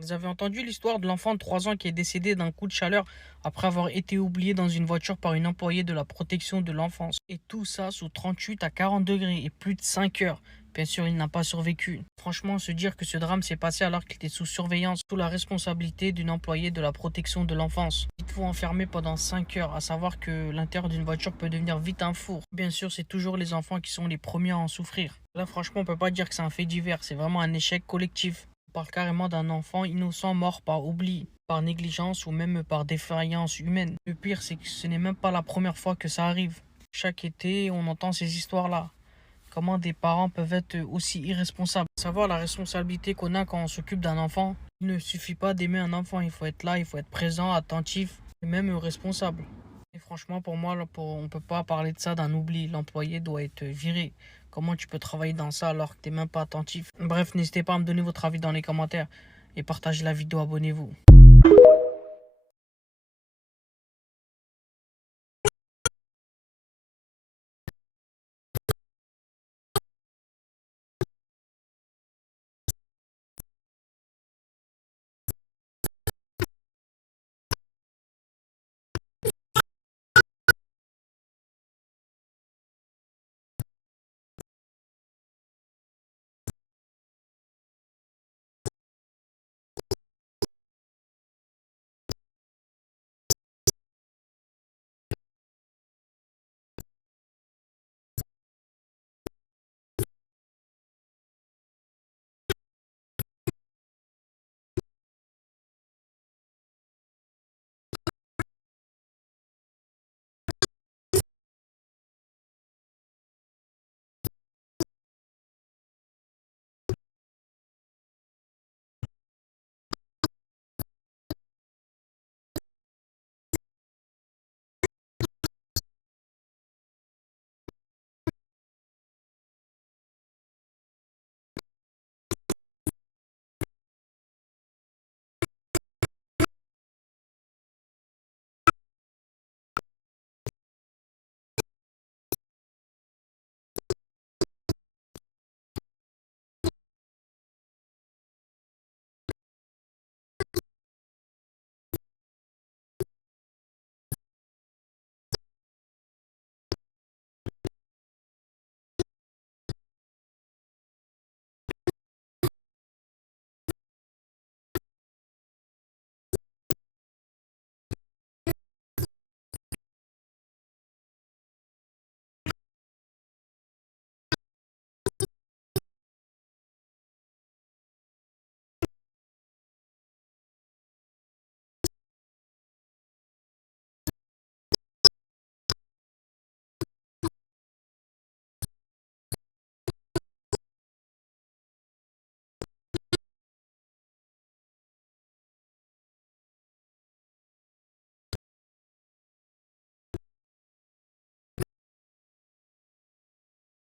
Vous avez entendu l'histoire de l'enfant de 3 ans qui est décédé d'un coup de chaleur après avoir été oublié dans une voiture par une employée de la protection de l'enfance. Et tout ça sous 38 à 40 degrés et plus de 5 heures. Bien sûr, il n'a pas survécu. Franchement, se dire que ce drame s'est passé alors qu'il était sous surveillance, sous la responsabilité d'une employée de la protection de l'enfance. Dites-vous enfermé pendant 5 heures, à savoir que l'intérieur d'une voiture peut devenir vite un four. Bien sûr, c'est toujours les enfants qui sont les premiers à en souffrir. Là, franchement, on peut pas dire que c'est un fait divers, c'est vraiment un échec collectif. On parle carrément d'un enfant innocent mort par oubli, par négligence ou même par défaillance humaine. Le pire, c'est que ce n'est même pas la première fois que ça arrive. Chaque été, on entend ces histoires-là. Comment des parents peuvent être aussi irresponsables. Savoir la responsabilité qu'on a quand on s'occupe d'un enfant. Il ne suffit pas d'aimer un enfant, il faut être là, il faut être présent, attentif et même responsable. Et franchement, pour moi, on ne peut pas parler de ça d'un oubli. L'employé doit être viré. Comment tu peux travailler dans ça alors que tu n'es même pas attentif? Bref, n'hésitez pas à me donner votre avis dans les commentaires et partagez la vidéo, abonnez-vous.